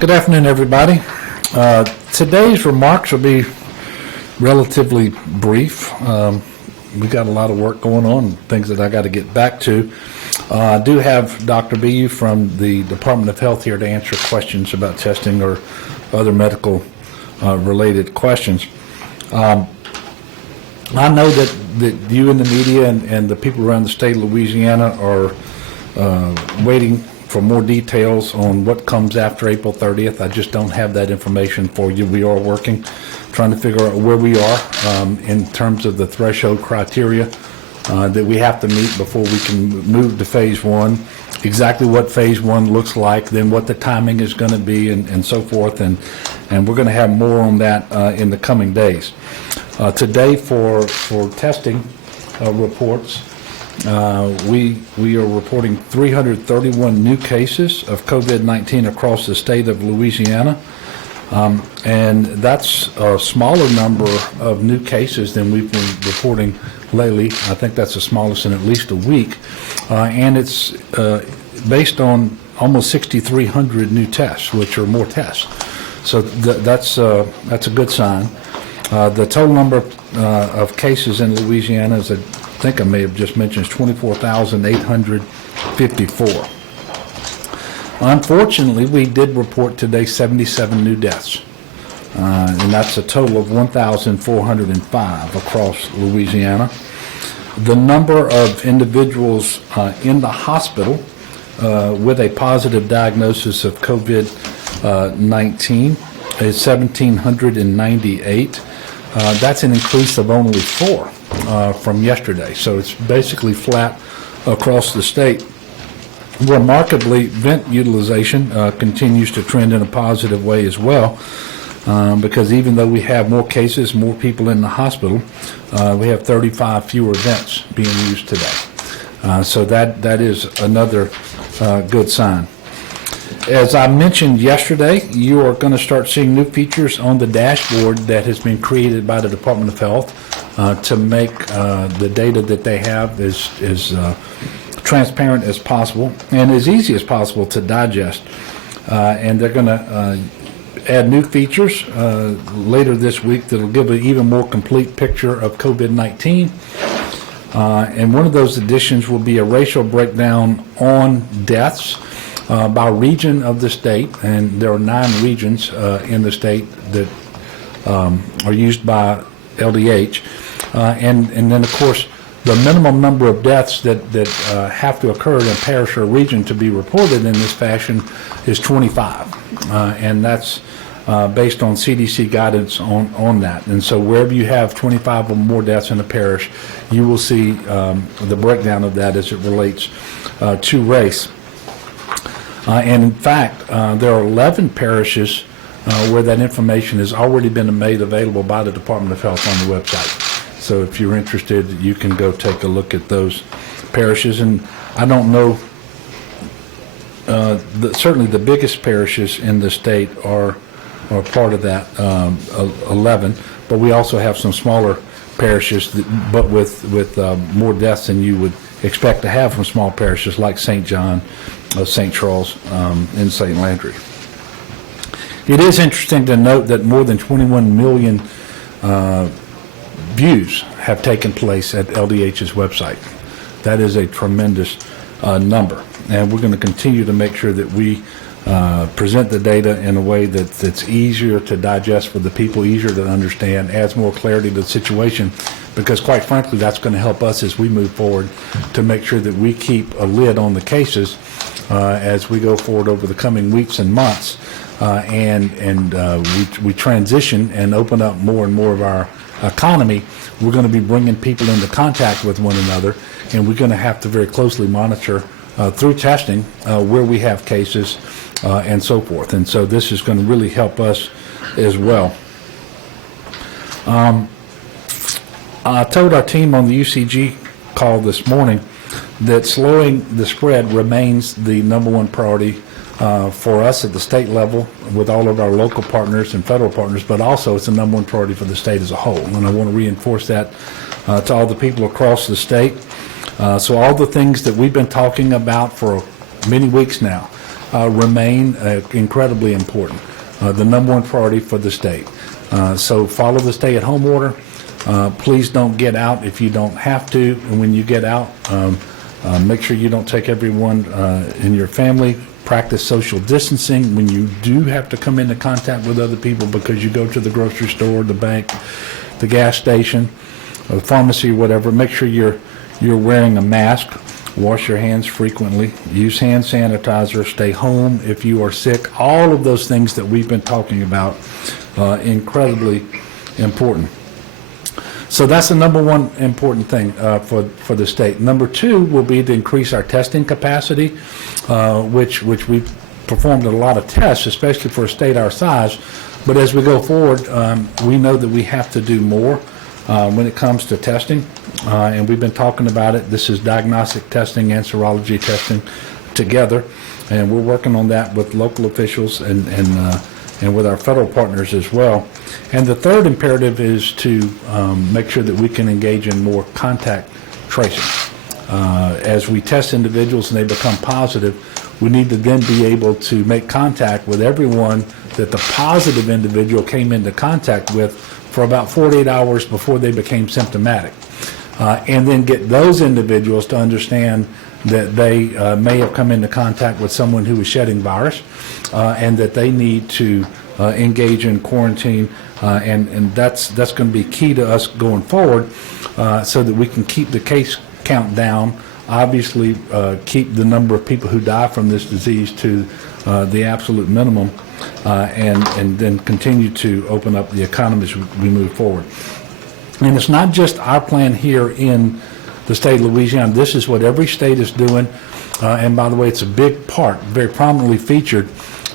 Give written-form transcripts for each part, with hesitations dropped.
Good afternoon, everybody. Today's remarks will be relatively brief. We've got a lot of work going on, things that I got to get back to. I do have Dr. Bu from the Department of Health here to answer questions about testing or other medical related questions. I know that you in the media and the people around the state of Louisiana are waiting for more details on what comes after April 30th. I just don't have that information for you. We are working, trying to figure out where we are in terms of the threshold criteria that we have to meet before we can move to phase one, exactly what phase one looks like, then what the timing is going to be, and so forth. And we're going to have more on that in the coming days. Today for testing reports, we are reporting 331 new cases of COVID-19 across the state of Louisiana, and that's a smaller number of new cases than we've been reporting lately. I think that's the smallest in at least a week, and it's based on almost 6,300 new tests, which are more tests. So that's a good sign. The total number of cases in Louisiana, as I think I may have just mentioned, is 24,854. Unfortunately, we did report today 77 new deaths, and that's a total of 1,405 across Louisiana. The number of individuals in the hospital with a positive diagnosis of COVID-19 is 1,798. That's an increase of only 4 from yesterday, so it's basically flat across the state. Remarkably, vent utilization continues to trend in a positive way as well, because even though we have more cases, more people in the hospital, we have 35 fewer vents being used today. So that is another good sign. As I mentioned yesterday, you are going to start seeing new features on the dashboard that has been created by the Department of Health to make the data that they have as transparent as possible and as easy as possible to digest. And they're going to add new features later this week that will give an even more complete picture of COVID-19. And one of those additions will be a racial breakdown on deaths by region of the state, and there are 9 regions in the state that are used by LDH, and then of course the minimum number of deaths that have to occur in a parish or region to be reported in this fashion is 25, and that's based on CDC guidance on that. And so wherever you have 25 or more deaths in a parish, you will see the breakdown of that as it relates to race. And in fact, there are 11 parishes where that information has already been made available by the Department of Health on the website. So if you're interested, you can go take a look at those parishes. And I don't know, certainly the biggest parishes in the state are part of that 11, but we also have some smaller parishes, but with more deaths than you would expect to have from small parishes like St. John, St. Charles, and St. Landry. It is interesting to note that more than 21 million views have taken place at LDH's website. That is a tremendous number, and we're going to continue to make sure that we present the data in a way that's easier to digest for the people, easier to understand, adds more clarity to the situation, because quite frankly, that's going to help us as we move forward to make sure that we keep a lid on the cases as we go forward over the coming weeks and months, and we transition and open up more and more of our economy. We're going to be bringing people into contact with one another, and we're going to have to very closely monitor through testing where we have cases and so forth. And so this is going to really help us as well. I told our team on the UCG call this morning that slowing the spread remains the #1 priority for us at the state level with all of our local partners and federal partners, but also it's the #1 priority for the state as a whole. And I want to reinforce that to all the people across the state. So all the things that we've been talking about for many weeks now, remain incredibly important, the number one priority for the state. So follow the stay-at-home order. Please don't get out if you don't have to. And when you get out, make sure you don't take everyone in your family. Practice social distancing when you do have to come into contact with other people, because you go to the grocery store, the bank, the gas station, or the pharmacy, or whatever. Make sure you're wearing a mask. Wash your hands frequently. Use hand sanitizer. Stay home if you are sick. All of those things that we've been talking about, incredibly important. So that's the number one important thing for the state. Number two will be to increase our testing capacity, which we've performed a lot of tests, especially for a state our size. But as we go forward, we know that we have to do more when it comes to testing, and we've been talking about it. This is diagnostic testing and serology testing together, and we're working on that with local officials and with our federal partners as well. And the third imperative is to make sure that we can engage in more contact tracing. As we test individuals and they become positive, we need to then be able to make contact with everyone that the positive individual came into contact with for about 48 hours before they became symptomatic. And then get those individuals to understand that they may have come into contact with someone who is shedding virus, and that they need to engage in quarantine, and that's going to be key to us going forward, so that we can keep the case count down, obviously keep the number of people who die from this disease to the absolute minimum, and then continue to open up the economy as we move forward. And it's not just our plan here in the state of Louisiana. This is what every state is doing, and by the way, it's a big part, very prominently featured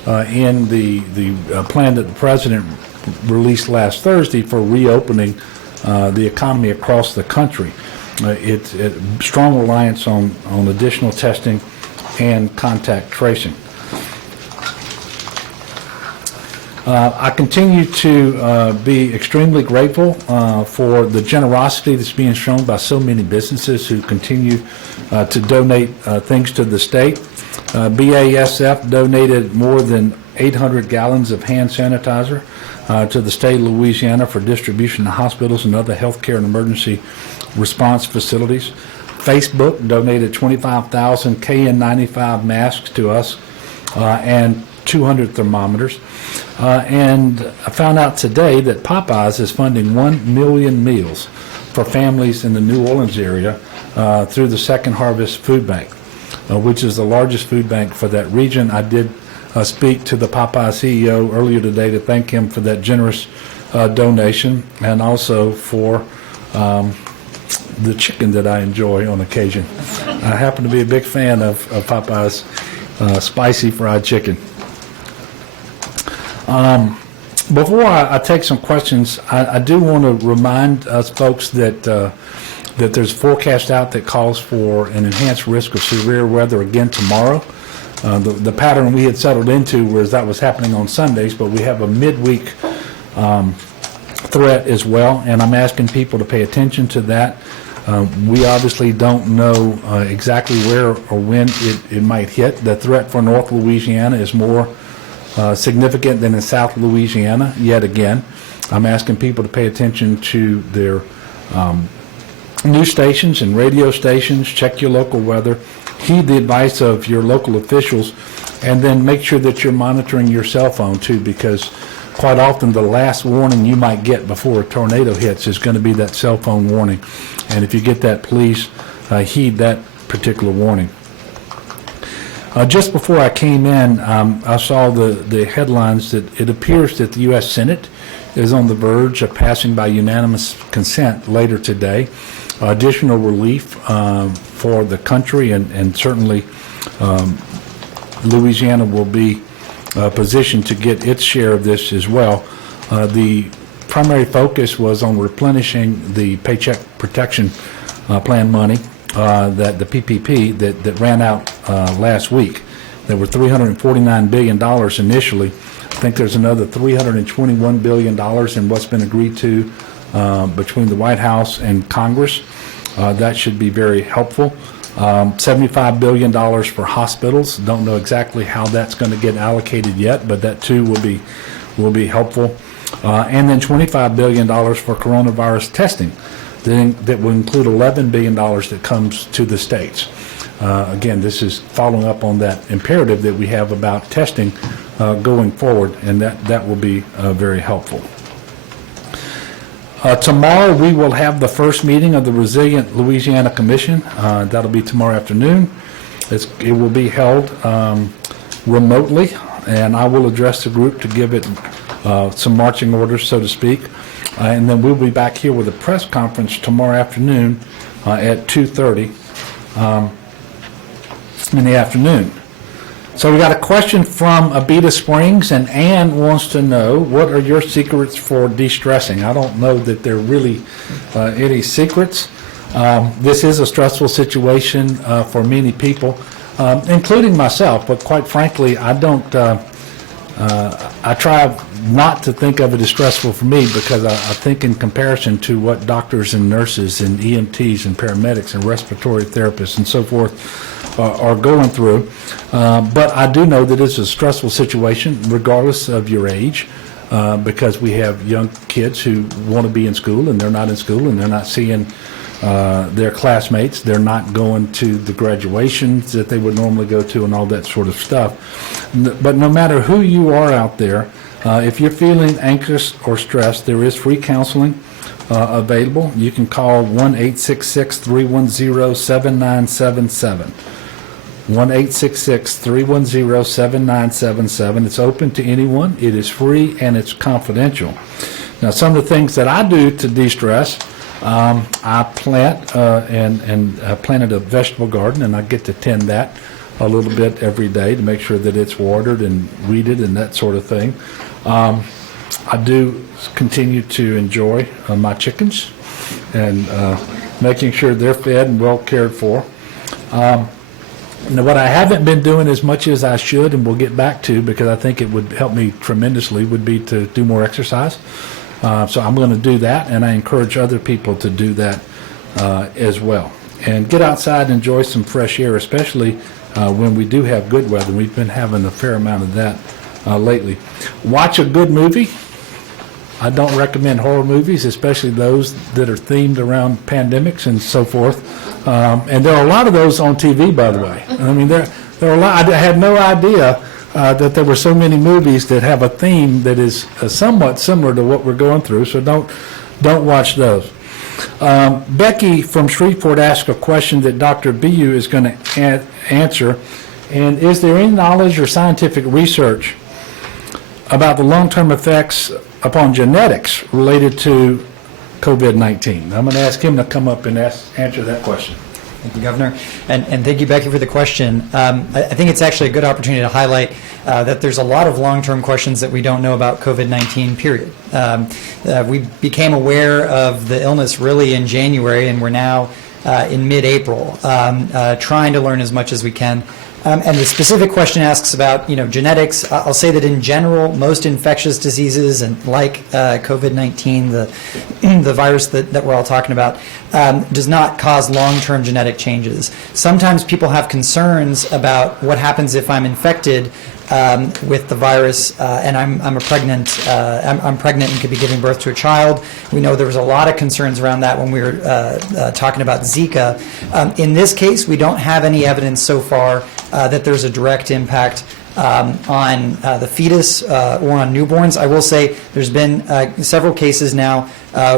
in the plan that the president released last Thursday for reopening the economy across the country. It's strong reliance on additional testing and contact tracing. I continue to be extremely grateful for the generosity that's being shown by so many businesses who continue to donate things to the state. BASF donated more than 800 gallons of hand sanitizer to the state of Louisiana for distribution to hospitals and other healthcare and emergency response facilities. Facebook donated 25,000 KN95 masks to us and 200 thermometers. And I found out today that Popeyes is funding 1 million meals for families in the New Orleans area through the Second Harvest Food Bank, which is the largest food bank for that region. I did speak to the Popeyes CEO earlier today to thank him for that generous donation, and also for the chicken that I enjoy on occasion. I happen to be a big fan of Popeyes spicy fried chicken. Before I take some questions, I do want to remind us folks that that there's a forecast out that calls for an enhanced risk of severe weather again tomorrow. The pattern we had settled into was that was happening on Sundays, but we have a midweek threat as well, and I'm asking people to pay attention to that. We obviously don't know exactly where or when it might hit. The threat for North Louisiana is more significant than in South Louisiana, yet again. I'm asking people to pay attention to their news stations and radio stations, check your local weather, heed the advice of your local officials, and then make sure that you're monitoring your cell phone too, because quite often the last warning you might get before a tornado hits is going to be that cell phone warning. And if you get that, please heed that particular warning. Just before I came in, I saw the headlines that it appears that the U.S. Senate is on the verge of passing by unanimous consent later today additional relief for the country, and certainly Louisiana will be positioned to get its share of this as well. The primary focus was on replenishing the Paycheck Protection Plan money, that the PPP that ran out last week. There were $349 billion initially. I think there's another $321 billion in what's been agreed to between the White House and Congress. That should be very helpful. $75 billion for hospitals. Don't know exactly how that's going to get allocated yet, but that too will be helpful. And then $25 billion for coronavirus testing. That will include $11 billion that comes to the states. Again, this is following up on that imperative that we have about testing going forward, and that will be very helpful. Tomorrow we will have the first meeting of the Resilient Louisiana Commission. That'll be tomorrow afternoon. It will be held remotely, and I will address the group to give it some marching orders, so to speak. And then we'll be back here with a press conference tomorrow afternoon at 2:30 in the afternoon. So we got a question from Abita Springs, and Ann wants to know, what are your secrets for de-stressing? I don't know that there are really any secrets. This is a stressful situation for many people, including myself, but quite frankly, I don't, I try not to think of it as stressful for me, because I think in comparison to what doctors and nurses and EMTs and paramedics and respiratory therapists and so forth are going through. But I do know that it's a stressful situation regardless of your age, because we have young kids who want to be in school and they're not in school, and they're not seeing their classmates. They're not going to the graduations that they would normally go to and all that sort of stuff. But no matter who you are out there, if you're feeling anxious or stressed, there is free counseling available. You can call 1-866-310-7977. 1-866-310-7977. It's open to anyone. It is free and it's confidential. Now, some of the things that I do to de-stress, I plant and planted a vegetable garden, and I get to tend that a little bit every day to make sure that it's watered and weeded and that sort of thing. I do continue to enjoy my chickens and making sure they're fed and well cared for. Now, what I haven't been doing as much as I should, and we'll get back to, because I think it would help me tremendously, would be to do more exercise. So I'm going to do that, and I encourage other people to do that as well. And get outside and enjoy some fresh air, especially when we do have good weather. We've been having a fair amount of that lately. Watch a good movie. I don't recommend horror movies, especially those that are themed around pandemics and so forth. And there are a lot of those on TV, by the way. I mean, there are a lot. I had no idea that there were so many movies that have a theme that is somewhat similar to what we're going through. So don't watch those. Becky from Shreveport asked a question that Dr. Bu is going to answer. And is there any knowledge or scientific research about the long-term effects upon genetics related to COVID-19? I'm going to ask him to come up and answer that question. Thank you, Governor. And thank you, Becky, for the question. I think it's actually a good opportunity to highlight that there's a lot of long-term questions that we don't know about COVID-19, period. We became aware of the illness really in January, and we're now in mid-April, trying to learn as much as we can. And the specific question asks about, genetics. I'll say that in general, most infectious diseases, and like COVID-19, the virus that we're all talking about, does not cause long-term genetic changes. Sometimes people have concerns about what happens if I'm infected with the virus, and I'm pregnant and could be giving birth to a child. We know there was a lot of concerns around that when we were talking about Zika. In this case, we don't have any evidence so far that there's a direct impact on the fetus or on newborns. I will say there's been several cases now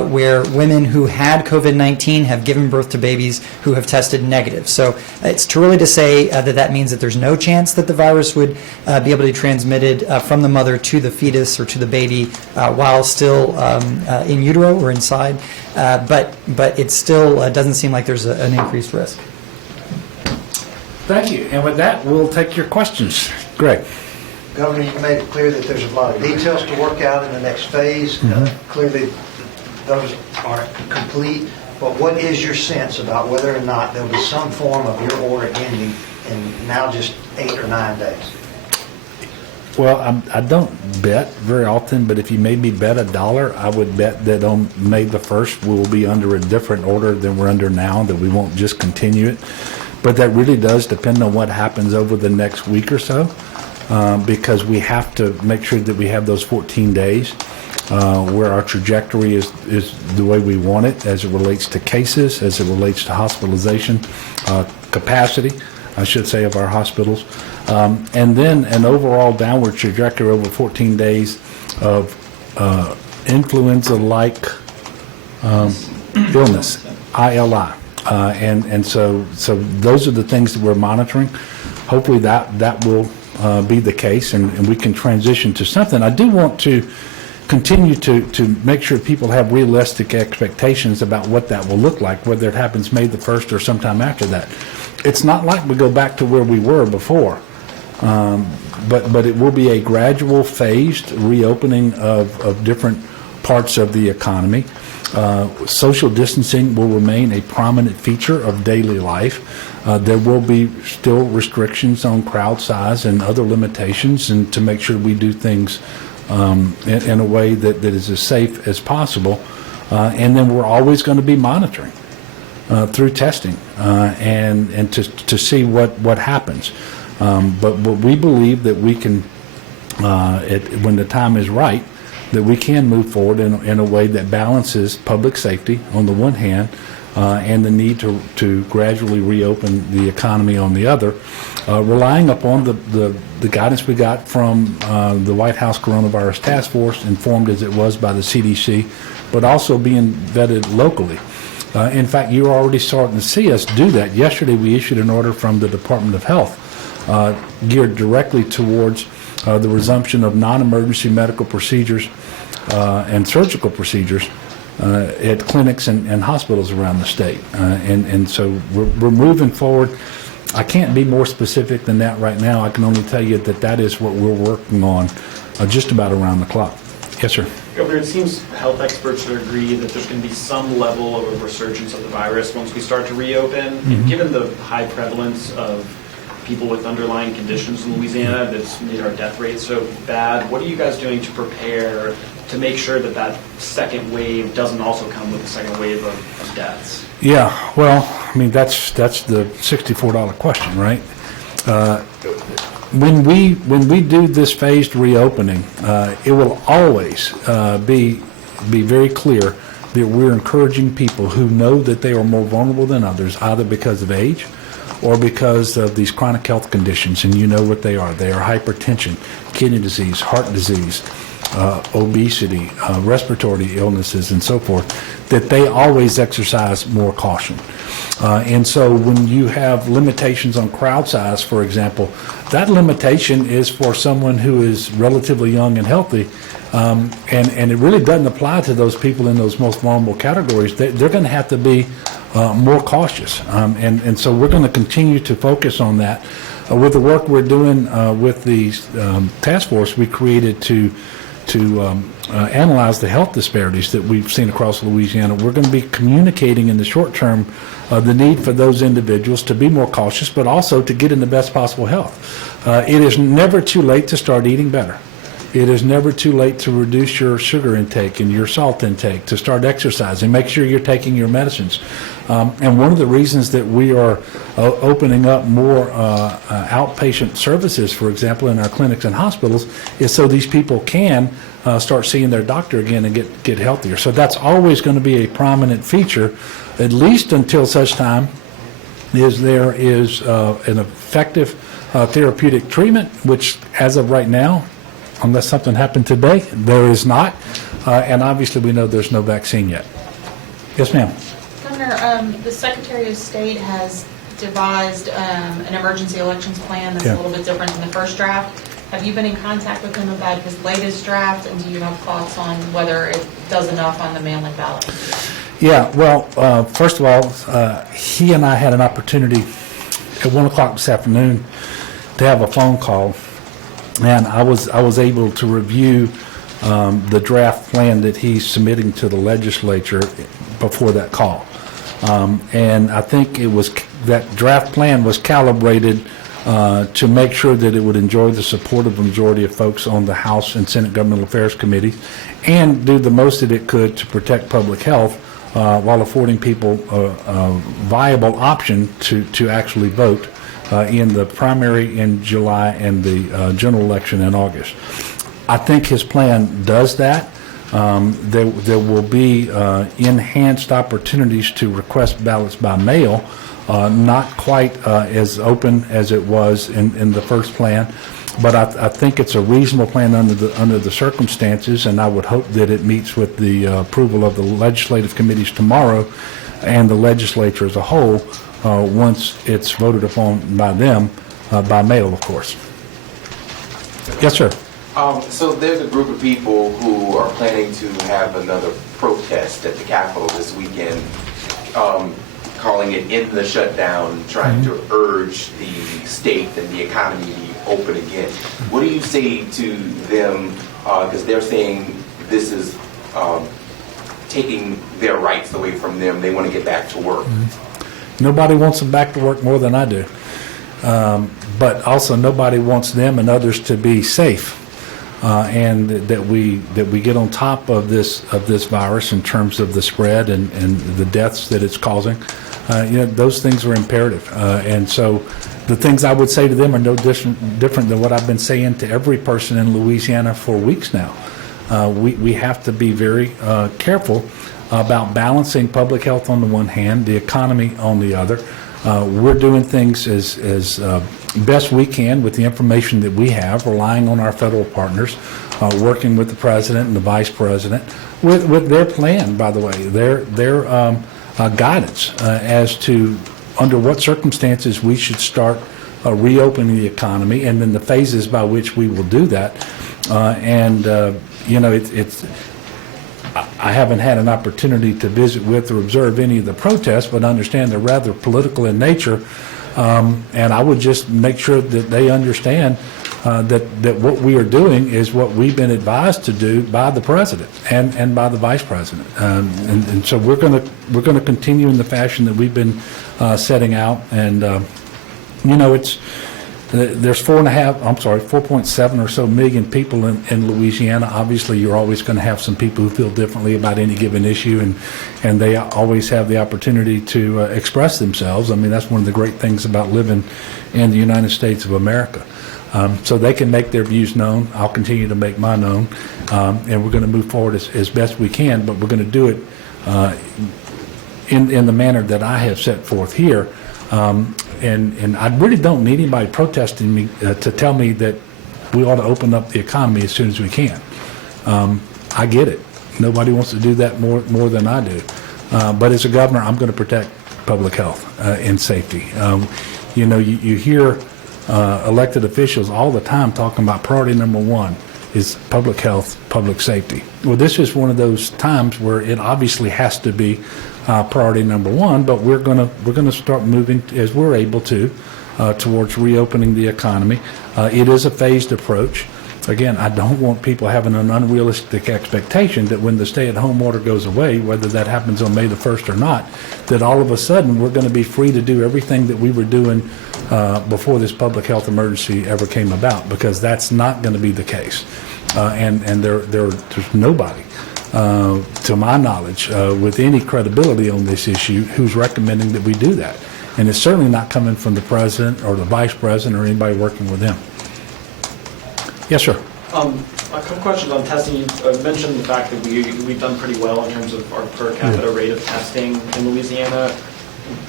where women who had COVID-19 have given birth to babies who have tested negative. So it's too early to say that means that there's no chance that the virus would be able to be transmitted from the mother to the fetus or to the baby while still in utero or inside. But it still doesn't seem like there's an increased risk. Thank you. And with that, we'll take your questions. Greg. Governor, you made it clear that there's a lot of details to work out in the next phase. Clearly, those aren't complete. But what is your sense about whether or not there'll be some form of your order ending in now just 8 or 9 days? Well, I don't bet very often, but if you made me bet $1, I would bet that on May the 1st we'll be under a different order than we're under now, that we won't just continue it. But that really does depend on what happens over the next week or so, because we have to make sure that we have those 14 days where our trajectory is the way we want it as it relates to cases, as it relates to hospitalization, capacity, I should say, of our hospitals. And then an overall downward trajectory over 14 days of influenza-like illness, ILI. And so those are the things that we're monitoring. Hopefully that will be the case, and we can transition to something. I do want to continue to make sure people have realistic expectations about what that will look like, whether it happens May the 1st or sometime after that. It's not like we go back to where we were before, but it will be a gradual, phased reopening of different parts of the economy. Social distancing will remain a prominent feature of daily life. There will be still restrictions on crowd size and other limitations, and to make sure we do things in a way that is as safe as possible. And then we're always going to be monitoring through testing and to see what happens. But we believe that we can, when the time is right, that we can move forward in a way that balances public safety on the one hand and the need to gradually reopen the economy on the other, relying upon the guidance we got from the White House Coronavirus Task Force, informed as it was by the CDC, but also being vetted locally. In fact, you're already starting to see us do that. Yesterday, we issued an order from the Department of Health geared directly towards the resumption of non-emergency medical procedures and surgical procedures at clinics and hospitals around the state. And so we're moving forward. I can't be more specific than that right now. I can only tell you that is what we're working on just about around the clock. Yes, sir. Governor, it seems health experts would agree that there's going to be some level of a resurgence of the virus once we start to reopen. And given the high prevalence of people with underlying conditions in Louisiana that's made our death rate so bad, what are you guys doing to prepare to make sure that second wave doesn't also come with a second wave of deaths? Yeah, well, I mean, that's the $64 question, right? When we do this phased reopening, it will always be very clear that we're encouraging people who know that they are more vulnerable than others, either because of age or because of these chronic health conditions, and you know what they are. They are hypertension, kidney disease, heart disease, obesity, respiratory illnesses, and so forth, that they always exercise more caution. And so when you have limitations on crowd size, for example, that limitation is for someone who is relatively young and healthy, and it really doesn't apply to those people in those most vulnerable categories. They're going to have to be more cautious. And so we're going to continue to focus on that. With the work we're doing with the task force we created to analyze the health disparities that we've seen across Louisiana, we're going to be communicating in the short term the need for those individuals to be more cautious, but also to get in the best possible health. It is never too late to start eating better. It is never too late to reduce your sugar intake and your salt intake, to start exercising, make sure you're taking your medicines. And one of the reasons that we are opening up more outpatient services, for example, in our clinics and hospitals, is so these people can start seeing their doctor again and get healthier. So that's always going to be a prominent feature, at least until such time as there is an effective therapeutic treatment, which as of right now, unless something happened today, there is not. And obviously we know there's no vaccine yet. Yes, ma'am. Governor, the Secretary of State has devised an emergency elections plan that's a little bit different than the first draft. Have you been in contact with him about his latest draft, and do you have thoughts on whether it does enough on the mail-in ballot? Yeah, well, first of all, he and I had an opportunity at 1 o'clock this afternoon to have a phone call, and I was able to review the draft plan that he's submitting to the legislature before that call. And I think that draft plan was calibrated to make sure that it would enjoy the support of the majority of folks on the House and Senate Governmental Affairs Committees, and do the most that it could to protect public health while affording people a viable option to actually vote in the primary in July and the general election in August. I think his plan does that. There will be enhanced opportunities to request ballots by mail, not quite as open as it was in the first plan, but I think it's a reasonable plan under the circumstances, and I would hope that it meets with the approval of the legislative committees tomorrow and the legislature as a whole once it's voted upon by them by mail, of course. Yes, sir. So there's a group of people who are planning to have another protest at the Capitol this weekend, calling it "End the Shutdown," trying to urge the state and the economy to be open again. What do you say to them? Because they're saying this is taking their rights away from them. They want to get back to work. Nobody wants them back to work more than I do. But also nobody wants them and others to be safe. And that we get on top of this virus in terms of the spread and the deaths that it's causing. Those things are imperative. And so the things I would say to them are no different than what I've been saying to every person in Louisiana for weeks now. We have to be very careful about balancing public health on the one hand, the economy on the other. We're doing things as best we can with the information that we have, relying on our federal partners, working with the president and the vice president, with their plan, by the way, their guidance as to under what circumstances we should start reopening the economy, and then the phases by which we will do that. I haven't had an opportunity to visit with or observe any of the protests, but I understand they're rather political in nature. And I would just make sure that they understand that what we are doing is what we've been advised to do by the president and by the vice president. And so we're going to continue in the fashion that we've been setting out. And there's 4.7 or so million people in Louisiana. Obviously, you're always going to have some people who feel differently about any given issue, and they always have the opportunity to express themselves. I mean, that's one of the great things about living in the United States of America. So they can make their views known. I'll continue to make mine known, and we're going to move forward as best we can, but we're going to do it in the manner that I have set forth here. And I really don't need anybody protesting me to tell me that we ought to open up the economy as soon as we can. I get it. Nobody wants to do that more than I do. But as a governor, I'm going to protect public health and safety. You hear elected officials all the time talking about priority number one is public health, public safety. Well, this is one of those times where it obviously has to be priority number one, but we're going to start moving as we're able to towards reopening the economy. It is a phased approach. Again, I don't want people having an unrealistic expectation that when the stay-at-home order goes away, whether that happens on May the 1st or not, that all of a sudden we're going to be free to do everything that we were doing before this public health emergency ever came about, because that's not going to be the case. And there's nobody, to my knowledge, with any credibility on this issue who's recommending that we do that. And it's certainly not coming from the president or the vice president or anybody working with them. Yes, sir. A couple questions on testing. You mentioned the fact that we've done pretty well in terms of our per capita rate of testing in Louisiana.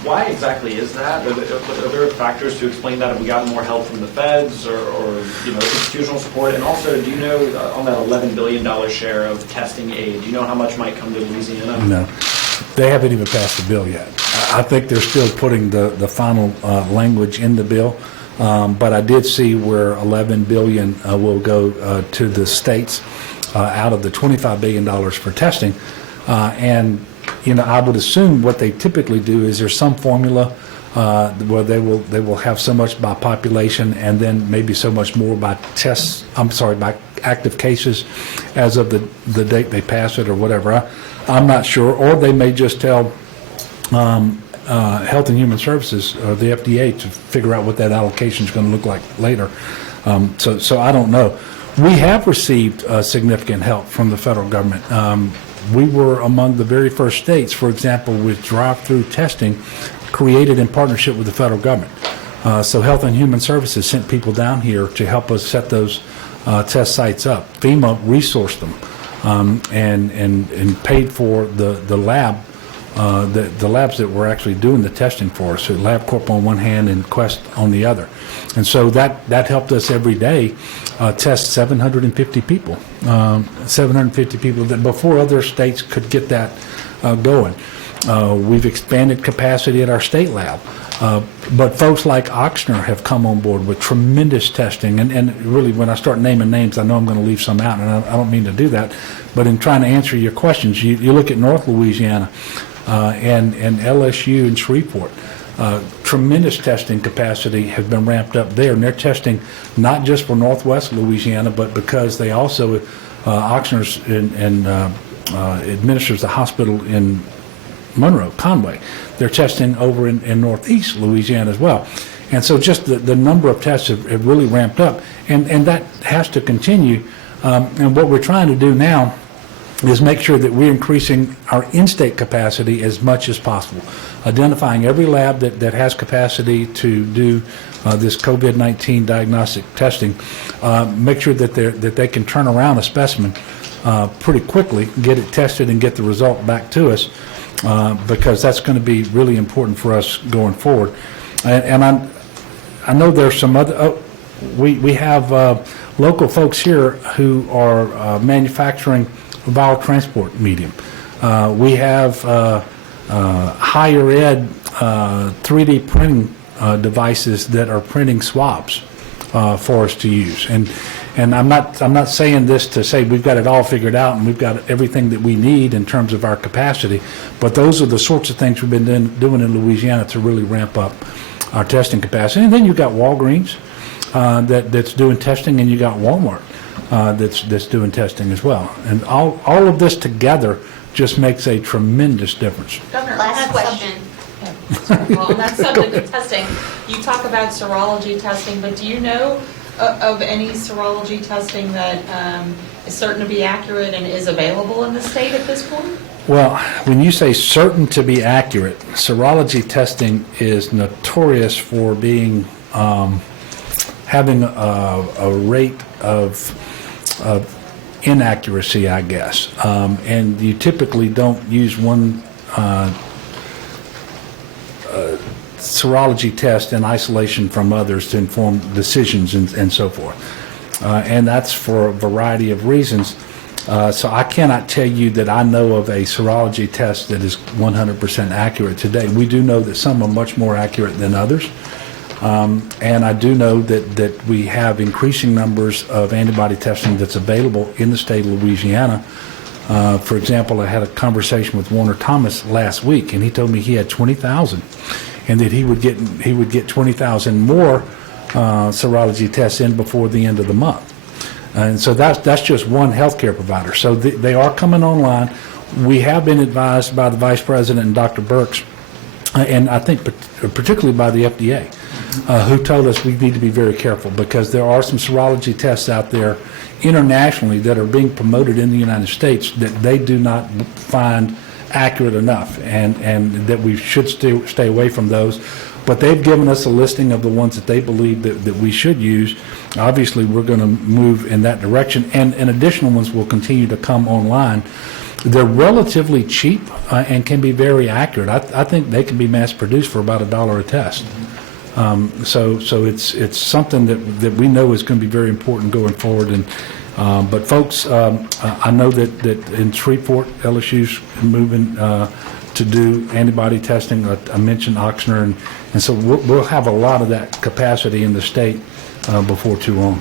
Why exactly is that? Are there factors to explain that? Have we gotten more help from the feds or institutional support? And also, do you know on that $11 billion share of testing aid, do you know how much might come to Louisiana? No. They haven't even passed the bill yet. I think they're still putting the final language in the bill. But I did see where $11 billion will go to the states out of the $25 billion for testing. And I would assume what they typically do is there's some formula where they will have so much by population and then maybe so much more by by active cases as of the date they pass it or whatever. I'm not sure. Or they may just tell Health and Human Services, or the FDA, to figure out what that allocation is going to look like later. So I don't know. We have received significant help from the federal government. We were among the very first states, for example, with drive-through testing created in partnership with the federal government. So Health and Human Services sent people down here to help us set those test sites up. FEMA resourced them and paid for the lab, the labs that were actually doing the testing for us. So LabCorp on one hand and Quest on the other. And so that helped us every day test 750 people, 750 people that before other states could get that going. We've expanded capacity at our state lab. But folks like Ochsner have come on board with tremendous testing. And really, when I start naming names, I know I'm going to leave some out, and I don't mean to do that. But in trying to answer your questions, you look at North Louisiana and LSU and Shreveport. Tremendous testing capacity has been ramped up there, and they're testing not just for Northwest Louisiana, but because they also, Ochsner's administers the hospital in Monroe, Conway. They're testing over in Northeast Louisiana as well. And so just the number of tests have really ramped up, and that has to continue. And what we're trying to do now is make sure that we're increasing our in-state capacity as much as possible, identifying every lab that has capacity to do this COVID-19 diagnostic testing, make sure that they can turn around a specimen pretty quickly, get it tested and get the result back to us, because that's going to be really important for us going forward. And I know there's some other, we have local folks here who are manufacturing viral transport medium. We have higher ed 3D printing devices that are printing swabs for us to use. And I'm not saying this to say we've got it all figured out and we've got everything that we need in terms of our capacity, but those are the sorts of things we've been doing in Louisiana to really ramp up our testing capacity. And then you've got Walgreens that's doing testing, and you got Walmart that's doing testing as well. And all of this together just makes a tremendous difference. Governor, Last question. Well, on that subject of testing, you talk about serology testing, but do you know of any serology testing that is certain to be accurate and is available in the state at this point? Well, when you say certain to be accurate, serology testing is notorious for being having a rate of inaccuracy, I guess. And you typically don't use one serology test in isolation from others to inform decisions and so forth. And that's for a variety of reasons. So I cannot tell you that I know of a serology test that is 100% accurate today. We do know that some are much more accurate than others. And I do know that we have increasing numbers of antibody testing that's available in the state of Louisiana. For example, I had a conversation with Warner Thomas last week, and he told me he had 20,000, and that he would get 20,000 more serology tests in before the end of the month. And so that's just one healthcare provider. So they are coming online. We have been advised by the Vice President and Dr. Birx, and I think particularly by the FDA, who told us we need to be very careful, because there are some serology tests out there internationally that are being promoted in the United States that they do not find accurate enough, and that we should stay away from those. But they've given us a listing of the ones that they believe that we should use. Obviously, we're going to move in that direction, and additional ones will continue to come online. They're relatively cheap and can be very accurate. I think they can be mass-produced for about $1 a test. So it's something that we know is going to be very important going forward. And but folks, I know that in Shreveport, LSU's moving to do antibody testing. I mentioned Ochsner, and so we'll have a lot of that capacity in the state before too long.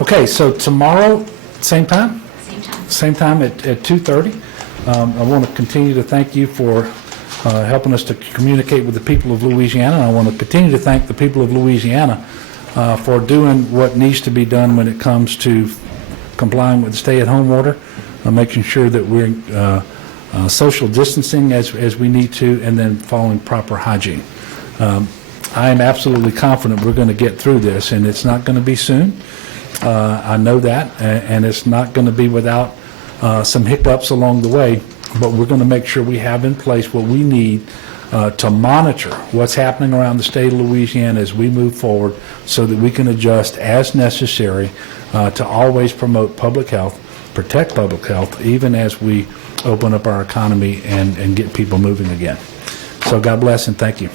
Okay, so tomorrow, same time? Same time at 2:30. I want to continue to thank you for helping us to communicate with the people of Louisiana. And I want to continue to thank the people of Louisiana for doing what needs to be done when it comes to complying with the stay-at-home order, making sure that we're social distancing as we need to, and then following proper hygiene. I am absolutely confident we're going to get through this, and it's not going to be soon. I know that, and it's not going to be without some hiccups along the way, but we're going to make sure we have in place what we need to monitor what's happening around the state of Louisiana as we move forward so that we can adjust as necessary to always promote public health, protect public health, even as we open up our economy and get people moving again. So God bless and thank you.